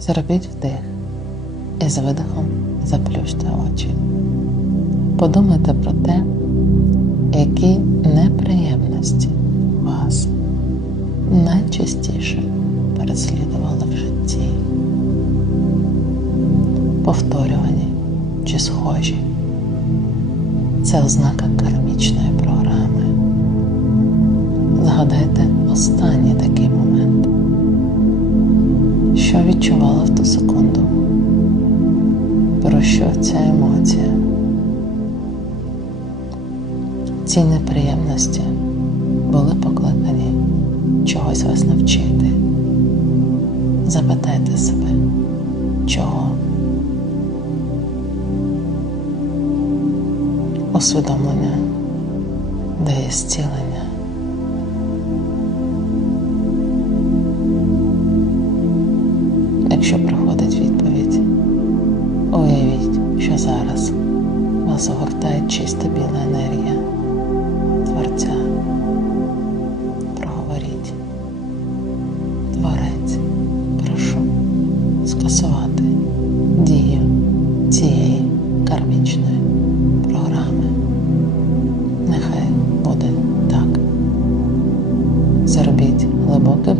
Зробіть вдих і з видихом заплющте очі. Подумайте про те, які неприємності вас найчастіше переслідували в житті. Повторювані чи схожі. Це ознака кармічної програми. Згадайте останній такий момент. Що відчували в ту секунду? Про що ця емоція? Ці неприємності були покликані чогось вас навчити. Запитайте себе, чого? Усвідомлення, де є зцілення. Якщо приходить відповідь, уявіть, що зараз вас огортає чиста біла енергія Творця. Проговоріть. Творець, прошу скасувати дію цієї кармічної програми. Нехай буде так. Зробіть глибокий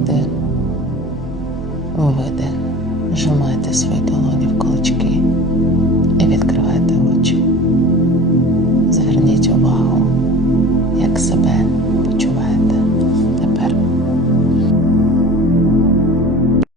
Вжимайте свої долоні в кулички і відкривайте очі. Зверніть увагу, як себе.